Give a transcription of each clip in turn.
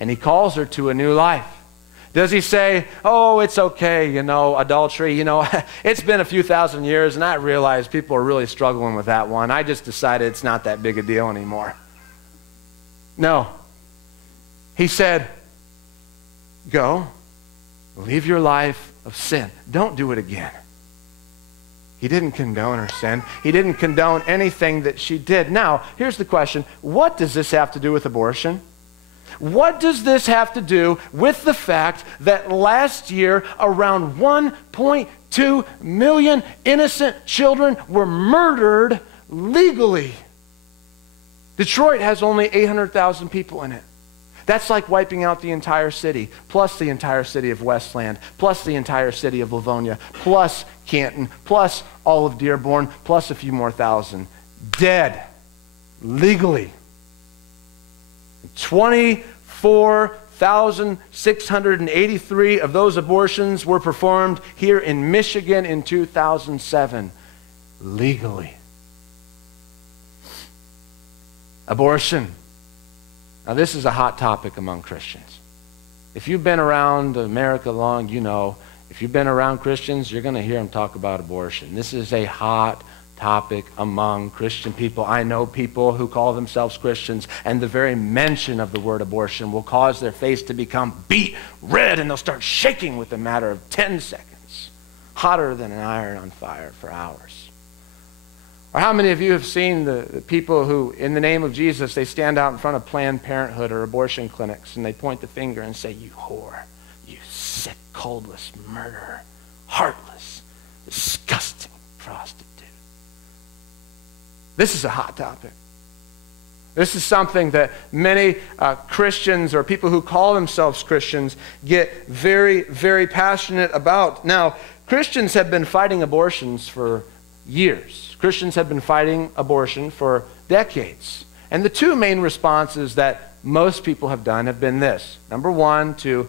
and he calls her to a new life. Does he say, oh, it's okay, adultery, it's been a few thousand years and I realize people are really struggling with that one. I just decided it's not that big a deal anymore. No. He said, go, leave your life of sin. Don't do it again. He didn't condone her sin. He didn't condone anything that she did. Now, here's the question. What does this have to do with abortion? What does this have to do with the fact that last year around 1.2 million innocent children were murdered legally? Detroit has only 800,000 people in it. That's like wiping out the entire city, plus the entire city of Westland, plus the entire city of Livonia, plus Canton, plus all of Dearborn, plus a few more thousand. Dead, legally. 24,683 of those abortions were performed here in Michigan in 2007, legally. Abortion. Now, this is a hot topic among Christians. If you've been around America long, if you've been around Christians, you're going to hear them talk about abortion. This is a hot topic among Christian people. I know people who call themselves Christians, and the very mention of the word abortion will cause their face to become beet red, and they'll start shaking with a matter of 10 seconds, hotter than an iron on fire for hours. Or how many of you have seen the people who, in the name of Jesus, they stand out in front of Planned Parenthood or abortion clinics, and they point the finger and say, you whore, you sick, coldless murderer, heartless, disgusting prostitute. This is a hot topic. This is something that many Christians or people who call themselves Christians get very, very passionate about. Now, Christians have been fighting abortions for years. Christians have been fighting abortion for decades. And the two main responses that most people have done have been this. Number one, to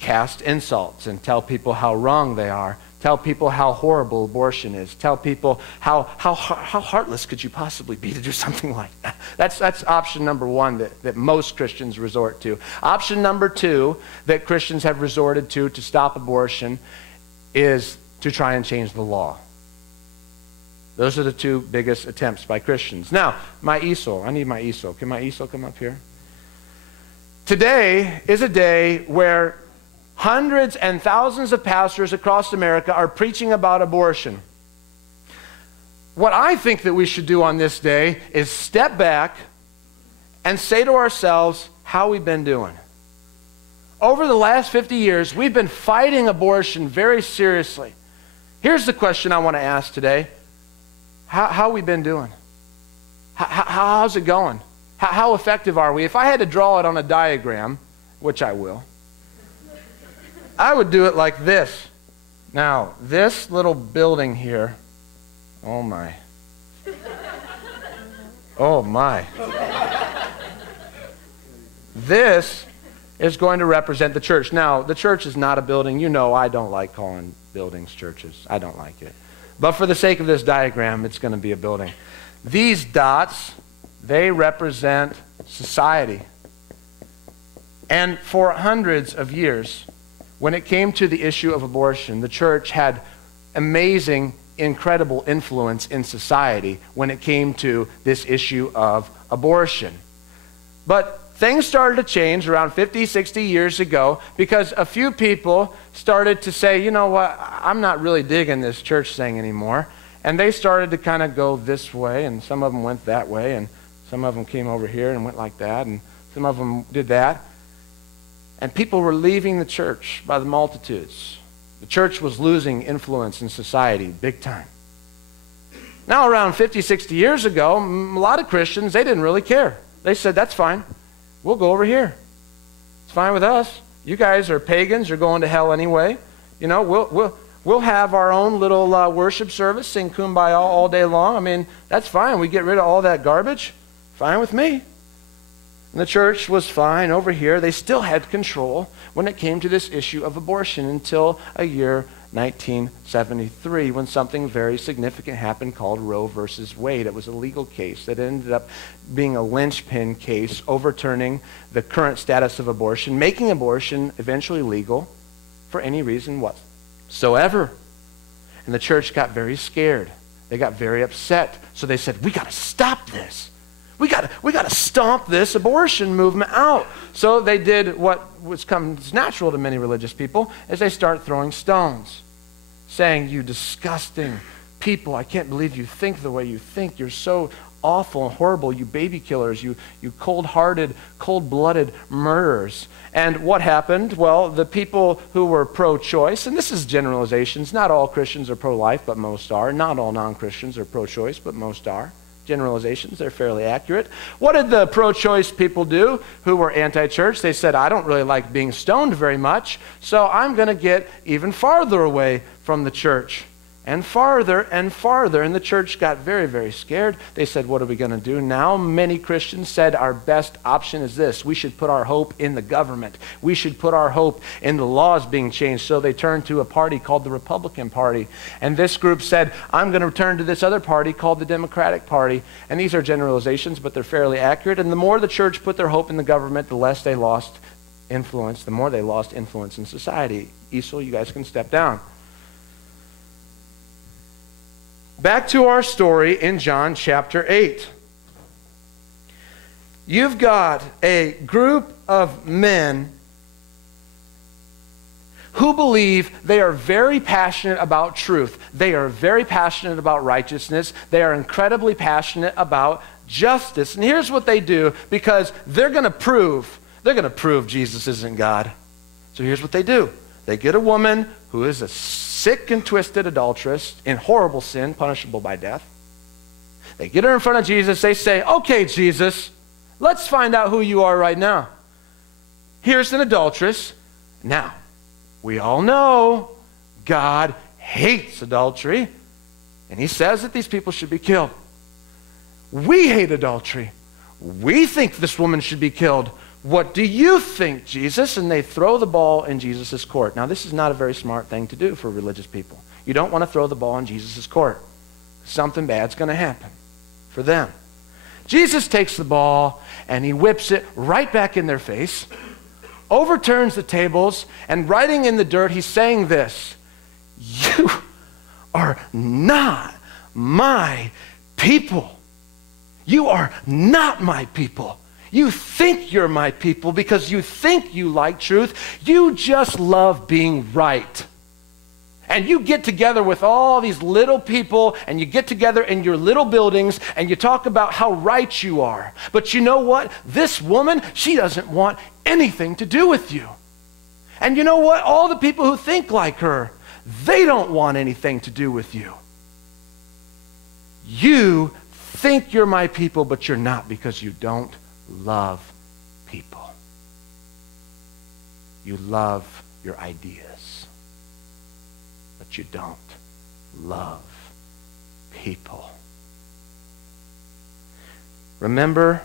cast insults and tell people how wrong they are. Tell people how horrible abortion is. Tell people how heartless could you possibly be to do something like that. That's option number one that most Christians resort to. Option number two that Christians have resorted to stop abortion is to try and change the law. Those are the two biggest attempts by Christians. Now, my easel. I need my easel. Can my easel come up here? Today is a day where hundreds and thousands of pastors across America are preaching about abortion. What I think that we should do on this day is step back and say to ourselves how we've been doing. Over the last 50 years, we've been fighting abortion very seriously. Here's the question I want to ask today. How we been doing? How's it going? How effective are we? If I had to draw it on a diagram, which I will, I would do it like this. Now, this little building here, oh my. Oh my. This is going to represent the church. Now, the church is not a building. I don't like calling buildings churches. I don't like it. But for the sake of this diagram, it's going to be a building. These dots, they represent society. And for hundreds of years, when it came to the issue of abortion, the church had amazing, incredible influence in society when it came to this issue of abortion. But things started to change around 50, 60 years ago because a few people started to say, you know what, I'm not really digging this church thing anymore. And they started to kind of go this way, and some of them went that way, and some of them came over here and went like that, and some of them did that. And people were leaving the church by the multitudes. The church was losing influence in society big time. Now around 50, 60 years ago, a lot of Christians, they didn't really care. They said, that's fine. We'll go over here. It's fine with us. You guys are pagans. You're going to hell anyway. We'll have our own little worship service, sing Kumbaya all day long. I mean, that's fine. We get rid of all that garbage. Fine with me. And the church was fine over here. They still had control when it came to this issue of abortion until a year 1973, when something very significant happened called Roe versus Wade. It was a legal case that ended up being a linchpin case, overturning the current status of abortion, making abortion eventually legal for any reason whatsoever. And the church got very scared. They got very upset. So they said, we got to stop this. We got to stomp this abortion movement out. So they did what comes natural to many religious people, is they start throwing stones, saying, you disgusting people, I can't believe you think the way you think. You're so awful and horrible, you baby killers, you cold-hearted, cold-blooded murderers. And what happened? Well, the people who were pro-choice, and this is generalizations, not all Christians are pro-life, but most are. Not all non-Christians are pro-choice, but most are. Generalizations, they're fairly accurate. What did the pro-choice people do who were anti-church? They said, I don't really like being stoned very much, so I'm going to get even farther away from the church. And farther, and the church got very, very scared. They said, what are we going to do now? Many Christians said our best option is this. We should put our hope in the government. We should put our hope in the laws being changed. So they turned to a party called the Republican Party. And this group said, I'm going to turn to this other party called the Democratic Party. And these are generalizations, but they're fairly accurate. And the more the church put their hope in the government, the less they lost influence, the more they lost influence in society. Esau, you guys can step down. Back to our story in John chapter 8. You've got a group of men who believe they are very passionate about truth. They are very passionate about righteousness. They are incredibly passionate about justice. And here's what they do, because they're going to prove Jesus isn't God. So here's what they do. They get a woman who is a sick and twisted adulteress in horrible sin, punishable by death. They get her in front of Jesus. They say, okay, Jesus, let's find out who you are right now. Here's an adulteress. Now, we all know God hates adultery, and he says that these people should be killed. We hate adultery. We think this woman should be killed. What do you think, Jesus? And they throw the ball in Jesus' court. Now, this is not a very smart thing to do for religious people. You don't want to throw the ball in Jesus' court. Something bad's going to happen for them. Jesus takes the ball and he whips it right back in their face, overturns the tables, and writing in the dirt, he's saying this, you are not my people. You are not my people. You think you're my people because you think you like truth. You just love being right. And you get together with all these little people, and you get together in your little buildings, and you talk about how right you are. But you know what? This woman, she doesn't want anything to do with you. And you know what? All the people who think like her, they don't want anything to do with you. You think you're my people, but you're not, because you don't love people. You love your ideas, but you don't love people. Remember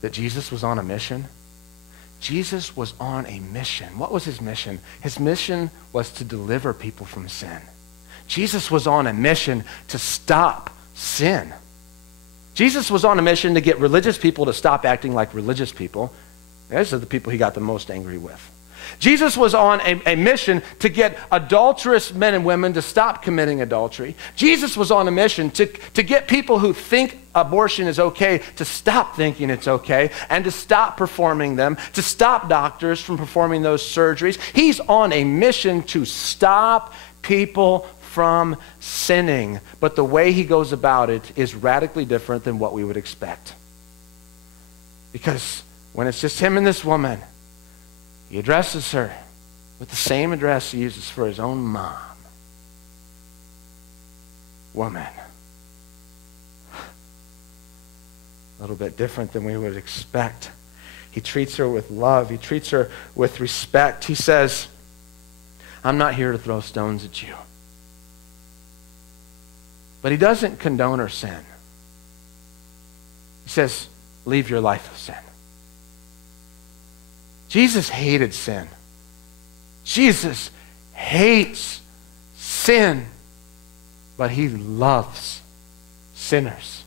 that Jesus was on a mission? Jesus was on a mission. What was his mission? His mission was to deliver people from sin. Jesus was on a mission to stop sin. Jesus was on a mission to get religious people to stop acting like religious people. Those are the people he got the most angry with. Jesus was on a mission to get adulterous men and women to stop committing adultery. Jesus was on a mission to get people who think abortion is okay to stop thinking it's okay, and to stop performing them, to stop doctors from performing those surgeries. He's on a mission to stop people from sinning, but the way he goes about it is radically different than what we would expect. Because when it's just him and this woman, he addresses her with the same address he uses for his own mom. Woman. A little bit different than we would expect. He treats her with love. He treats her with respect. He says, I'm not here to throw stones at you. But he doesn't condone her sin. He says, leave your life of sin. Jesus hated sin. Jesus hates sin, but he loves sinners.